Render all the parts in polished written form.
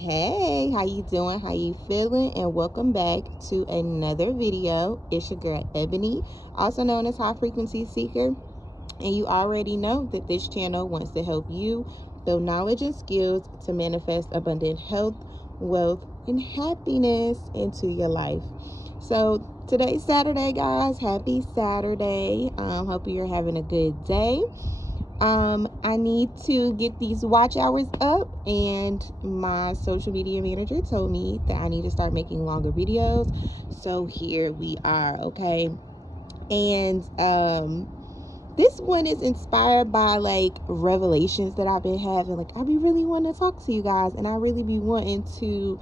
Hey, how you doing? How you feeling? And welcome back to another video. It's your girl Ebony, also known as High Frequency Seeker. And you already know that this channel wants to help you build knowledge and skills to manifest abundant health, wealth, and happiness into your life. So today's Saturday, guys. Happy Saturday. Hope you're having a good day. I need to get these watch hours up, and my social media manager told me that I need to start making longer videos. So here we are, okay? And this one is inspired by like revelations that I've been having. Like I be really wanting to talk to you guys, and I really be wanting to,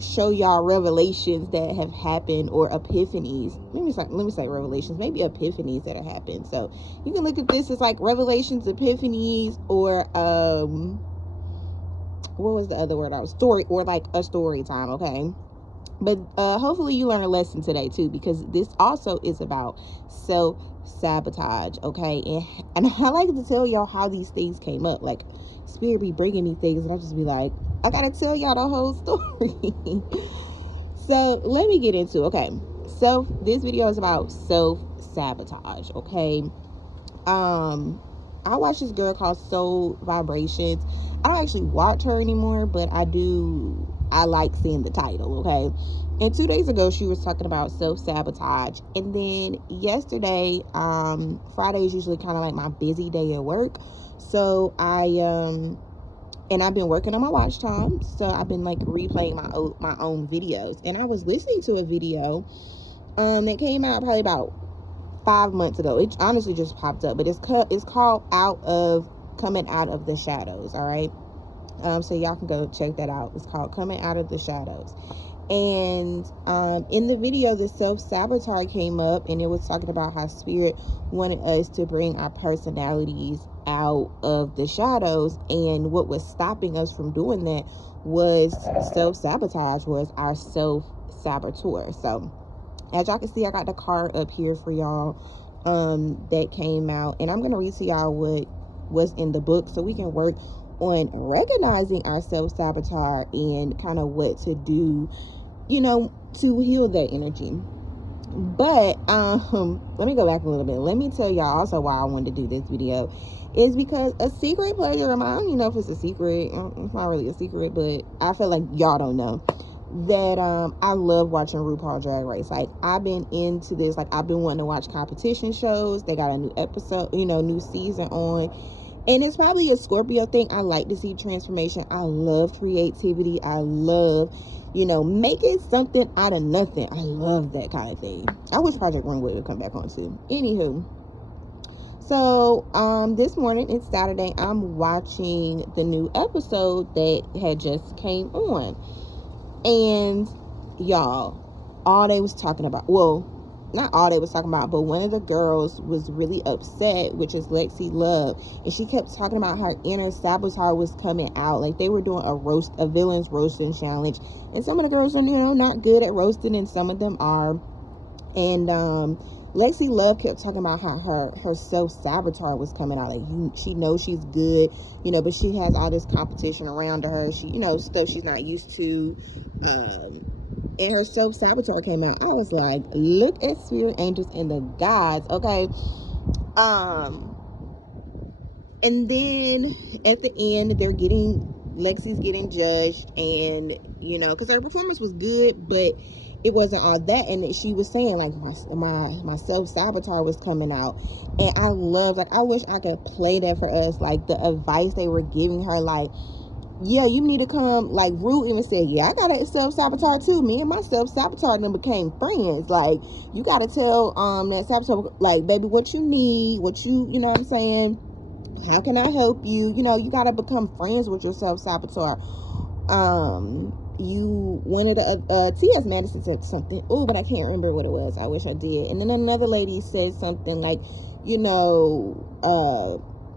show y'all revelations that have happened, or epiphanies. Let me say revelations, maybe epiphanies that have happened. So you can look at this as like revelations, epiphanies, or what was the other word? Story, or like a story time, okay? But hopefully you learn a lesson today too, because this also is about self-sabotage, okay? And I like to tell y'all how these things came up. Like Spirit be bringing me things, and I just be like, I gotta tell y'all the whole story. So let me get into it. Okay, this video is about self-sabotage, okay? I watch this girl called Soul Vibrations. I don't actually watch her anymore, but I like seeing the title, okay? And 2 days ago, she was talking about self-sabotage. And then yesterday, Friday is usually kind of like my busy day at work. So and I've been working on my watch time. So I've been like replaying my own videos. And I was listening to a video that came out probably about 5 months ago. It honestly just popped up, but it's called Coming Out of the Shadows. All right. So y'all can go check that out. It's called Coming Out of the Shadows. And in the video, the self-sabotage came up, and it was talking about how Spirit wanted us to bring our personalities out of the shadows, and what was stopping us from doing that was self-sabotage, was our self-saboteur. So as y'all can see, I got the card up here for y'all that came out, and I'm going to read to y'all what was in the book, so we can work on recognizing our self-sabotage and kind of what to do, to heal that energy. But let me go back a little bit. Let me tell y'all also why I wanted to do this video is because a secret pleasure of mine, I don't even know if it's a secret. It's not really a secret, but I feel like y'all don't know that I love watching RuPaul Drag Race. Like I've been into this, like I've been wanting to watch competition shows. They got a new episode, new season on. And it's probably a Scorpio thing. I like to see transformation. I love creativity. I love, making something out of nothing. I love that kind of thing. I wish Project Runway would come back on too. Anywho, so this morning, it's Saturday, I'm watching the new episode that had just came on. And y'all, all they was talking about, well, not all they was talking about, but one of the girls was really upset, which is Lexi Love, and she kept talking about her inner saboteur was coming out. Like they were doing a villains roasting challenge, and some of the girls are not good at roasting, and some of them are. And Lexi Love kept talking about how her self-saboteur was coming out. Like she knows she's good, but she has all this competition around her. She, stuff she's not used to. And her self-saboteur came out. I was like, look at spirit angels and the gods, okay? And then at the end, Lexi's getting judged, and because her performance was good, but it wasn't all that. And she was saying like my self-sabotage was coming out, and I wish I could play that for us, like the advice they were giving her, like, yeah, you need to come, like Ruth and said, yeah, I got a self-sabotage too. Me and my self-sabotage then became friends. Like, you got to tell that sabotage, like, baby, what you need, you know what I'm saying? How can I help you? You got to become friends with your self-sabotage. One of the T.S. Madison said something, but I can't remember what it was. I wish I did. And then another lady said something like,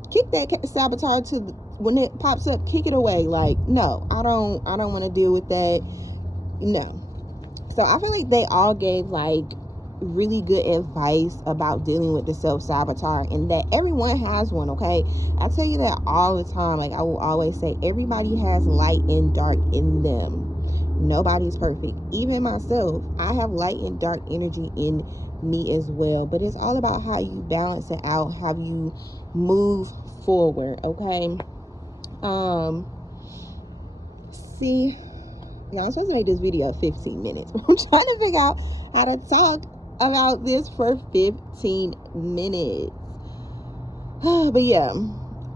kick that sabotage when it pops up, kick it away. Like, no, I don't want to deal with that. No. So I feel like they all gave like really good advice about dealing with the self-sabotage, and that everyone has one, okay? I tell you that all the time. Like, I will always say, everybody has light and dark in them. Nobody's perfect. Even myself, I have light and dark energy in me as well. But it's all about how you balance it out, how you move forward, okay? See, now I'm supposed to make this video 15 minutes, but I'm trying to figure out how to talk about this for 15 minutes. But yeah,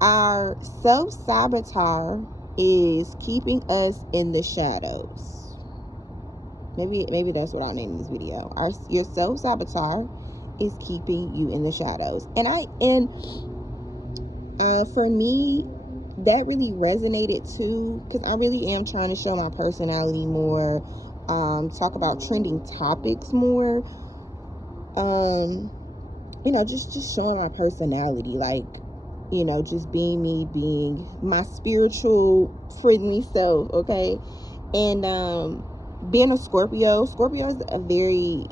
our self-sabotage is keeping us in the shadows. Maybe that's what I'll name this video. Your self-sabotage is keeping you in the shadows. And for me, that really resonated too, because I really am trying to show my personality more, talk about trending topics more, just showing my personality, like, just being me, being my spiritual friendly self, okay? And being a Scorpio is a very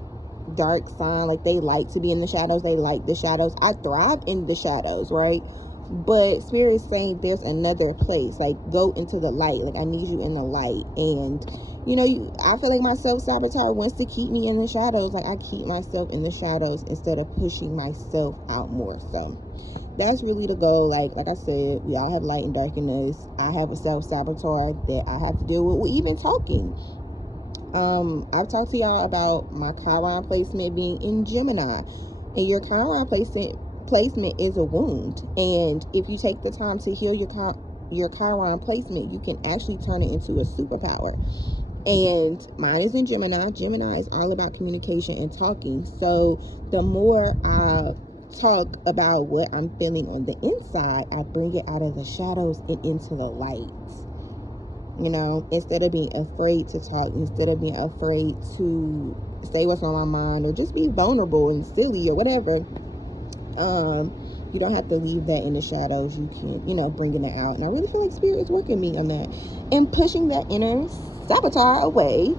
dark sign. Like, they like to be in the shadows, they like the shadows. I thrive in the shadows, right? But Spirit is saying there's another place, like, go into the light. Like, I need you in the light. And I feel like my self-sabotage wants to keep me in the shadows. Like, I keep myself in the shadows instead of pushing myself out more. So that's really the goal. Like I said, we all have light and dark in us. I have a self-sabotage that I have to deal with even talking. I've talked to y'all about my Chiron placement being in Gemini, and your Chiron placement is a wound. And if you take the time to heal your Chiron placement, you can actually turn it into a superpower. And mine is in Gemini. Gemini is all about communication and talking. So the more I talk about what I'm feeling on the inside, I bring it out of the shadows and into the light. Instead of being afraid to talk, instead of being afraid to say what's on my mind, or just be vulnerable and silly or whatever, you don't have to leave that in the shadows. You can, bringing it out. And I really feel like Spirit is working me on that and pushing that inner sabotage away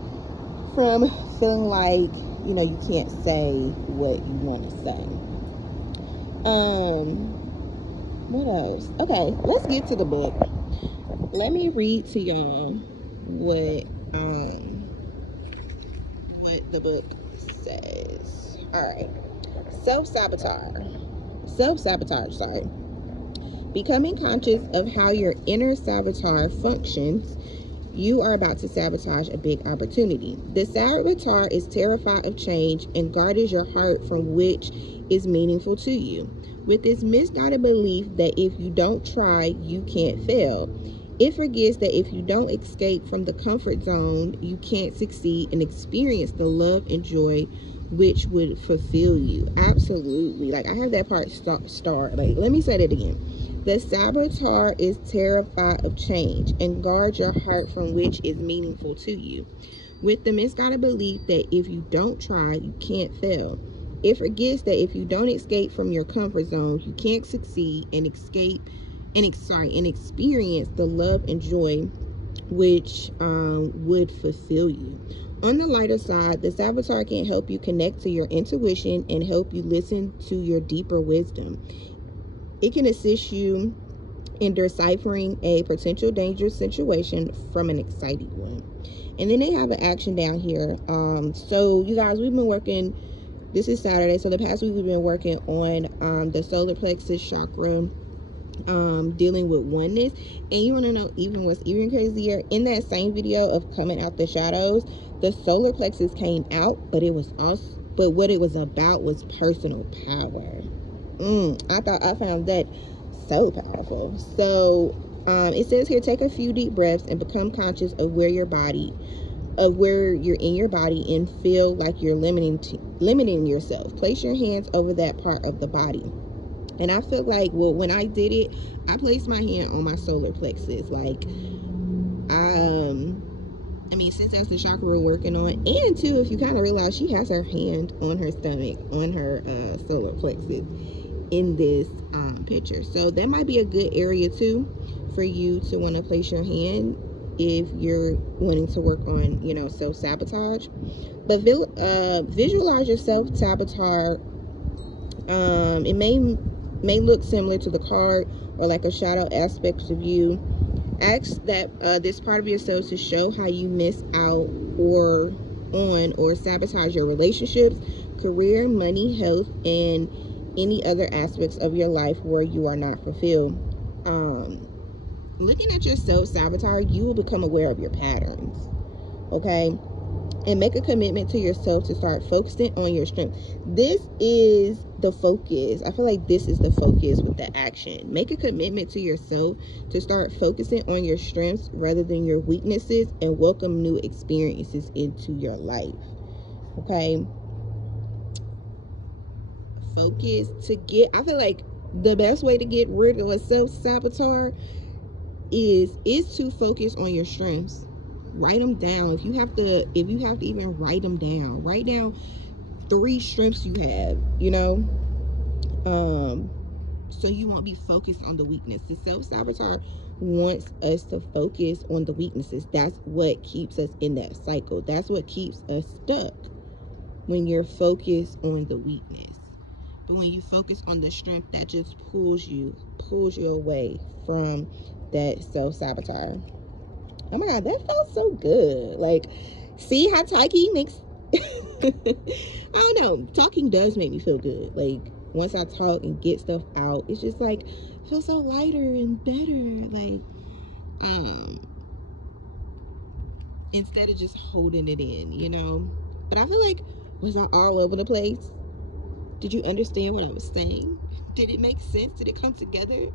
from feeling like, you can't say what you want to say. What else? Okay, let's get to the book. Let me read to y'all what the book says. All right. Self-sabotage, sorry. Becoming conscious of how your inner sabotage functions, you are about to sabotage a big opportunity. The saboteur is terrified of change and guards your heart from which is meaningful to you, with this misguided belief that if you don't try, you can't fail. It forgets that if you don't escape from the comfort zone, you can't succeed and experience the love and joy which would fulfill you. Absolutely. Like, I have that part star. Like, let me say that again. The saboteur is terrified of change and guards your heart from which is meaningful to you, with the misguided belief that if you don't try, you can't fail. It forgets that if you don't escape from your comfort zone, you can't succeed and experience the love and joy which would fulfill you. On the lighter side, the saboteur can help you connect to your intuition and help you listen to your deeper wisdom. It can assist you in deciphering a potential dangerous situation from an exciting one. And then they have an action down here. So you guys, we've been working, this is Saturday, so the past week we've been working on the solar plexus chakra, dealing with oneness. And you want to know what's even crazier? In that same video of coming out the shadows, the solar plexus came out, but what it was about was personal power. I found that so powerful. So it says here, take a few deep breaths and become conscious of where you're in your body and feel like you're limiting yourself. Place your hands over that part of the body. And I feel like, when I did it, I placed my hand on my solar plexus. Like, since that's the chakra we're working on, and too, if you kind of realize, she has her hand on her stomach, on her solar plexus in this picture. So that might be a good area too for you to want to place your hand if you're wanting to work on, self-sabotage. But visualize your self-sabotage. It may look similar to the card or like a shadow aspect of you. Ask that this part of yourself to show how you miss out or sabotage your relationships, career, money, health, and any other aspects of your life where you are not fulfilled. Looking at your self-sabotage, you will become aware of your patterns. Okay, and make a commitment to yourself to start focusing on your strength. This is the focus. I feel like this is the focus with the action. Make a commitment to yourself to start focusing on your strengths rather than your weaknesses, and welcome new experiences into your life. Okay, focus to get, I feel like the best way to get rid of a self-saboteur is to focus on your strengths. Write them down. If you have to even write them down, write down 3 strengths you have, so you won't be focused on the weakness. The self-sabotage wants us to focus on the weaknesses. That's what keeps us in that cycle. That's what keeps us stuck, when you're focused on the weakness. But when you focus on the strength, that just pulls you away from that self-sabotage. Oh my God, that felt so good. Like, see how talking makes I don't know, talking does make me feel good. Like, once I talk and get stuff out, it's just like feels so lighter and better. Like, instead of just holding it in. But I feel like, was I all over the place? Did you understand what I was saying? Did it make sense? Did it come together?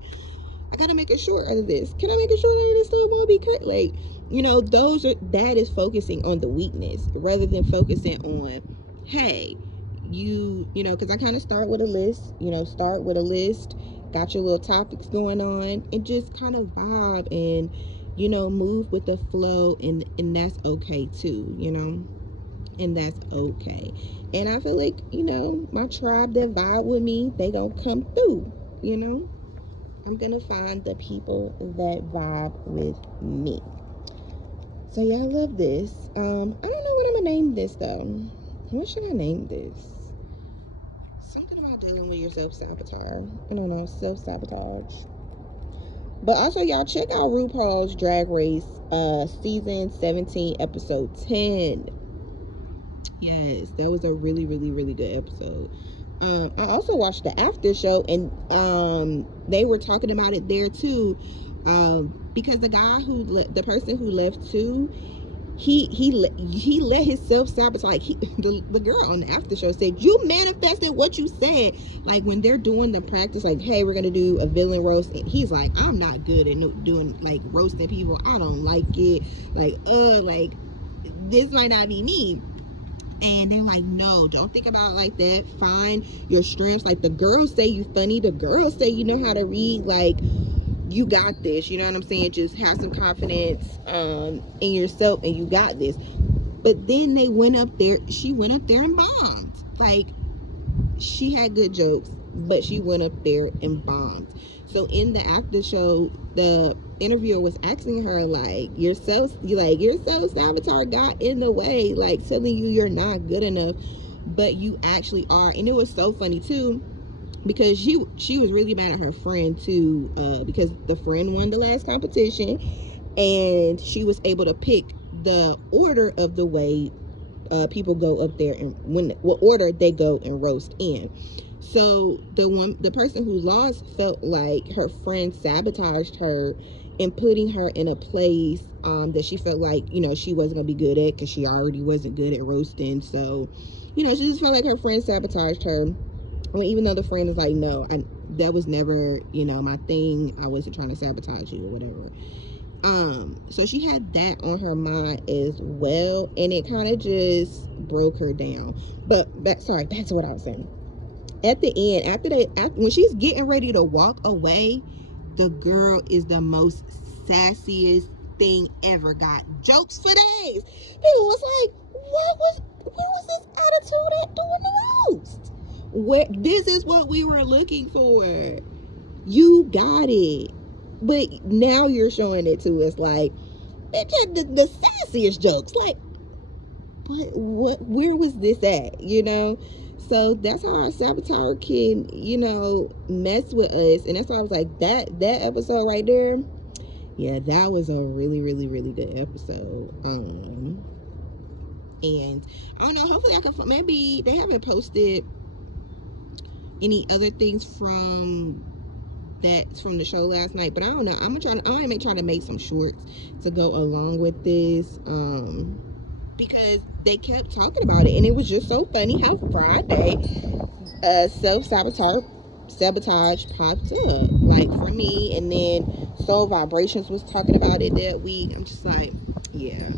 I gotta make a short out of this. Can I make a short out of this? Still won't be cut. Like, that is focusing on the weakness rather than focusing on, hey, because I kind of start with a list. Got your little topics going on, and just kind of vibe and move with the flow, and that's okay too. And that's okay. And I feel like my tribe that vibe with me, they gonna come through. I'm gonna find the people that vibe with me. So yeah, I love this. I don't know what I'm gonna name this though. What should I name this? Something about dealing with your self-sabotage. I don't know, self-sabotage. But also, y'all, check out RuPaul's Drag Race season 17 episode 10. Yes, that was a really, really, really good episode. I also watched the after show, and they were talking about it there too, because the person who left too, he let his self-sabotage. The girl on the after show said, "You manifested what you said." Like, when they're doing the practice, like, "Hey, we're gonna do a villain roast," and he's like, "I'm not good at doing like roasting people. I don't like it. Like this might not be me." And they're like, "No, don't think about it like that. Find your strengths. Like, the girls say you funny. The girls say you know how to read. Like, you got this. You know what I'm saying? Just have some confidence in yourself, and you got this." But then she went up there and bombed. Like, she had good jokes, but she went up there and bombed. So in the after show, the interviewer was asking her, like, your self-sabotage got in the way, like, telling you you're not good enough, but you actually are. And it was so funny too, because she was really mad at her friend too, because the friend won the last competition, and she was able to pick the order of the way people go up there, and what order they go and roast in. So the person who lost felt like her friend sabotaged her and putting her in a place that she felt like she wasn't gonna be good at, because she already wasn't good at roasting. So she just felt like her friend sabotaged her. Well, even though the friend is like, "No, that was never my thing. I wasn't trying to sabotage you," or whatever. So she had that on her mind as well, and it kind of just broke her down. But sorry, back to what I was saying. At the end, when she's getting ready to walk away, the girl is the most sassiest thing ever. Got jokes for days. People was like, where was this attitude at doing the roast? This is what we were looking for. You got it. But now you're showing it to us, like, bitch had the sassiest jokes. Like, where was this at, So that's how our saboteur can, mess with us. And that's why I was like, that episode right there, yeah, that was a really, really, really good episode. And I don't know, hopefully I can, maybe they haven't posted any other things from the show last night, but I don't know. I'm try to make some shorts to go along with this, because they kept talking about it, and it was just so funny how Friday self-sabotage popped up, like, for me. And then Soul Vibrations was talking about it that week. I'm just like, yeah,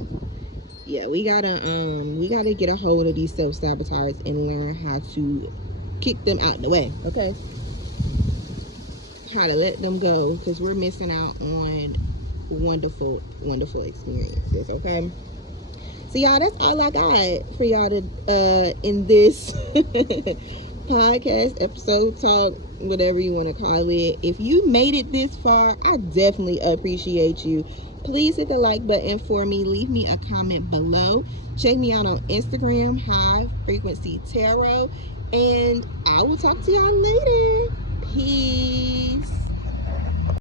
we gotta get a hold of these self-sabotagers and learn how to kick them out the way, okay? How to let them go, because we're missing out on wonderful, wonderful experiences, okay? So y'all, that's all I got for y'all to in this podcast episode, talk, whatever you want to call it. If you made it this far, I definitely appreciate you. Please hit the like button for me. Leave me a comment below. Check me out on Instagram, High Frequency Tarot, and I will talk to y'all later. Peace.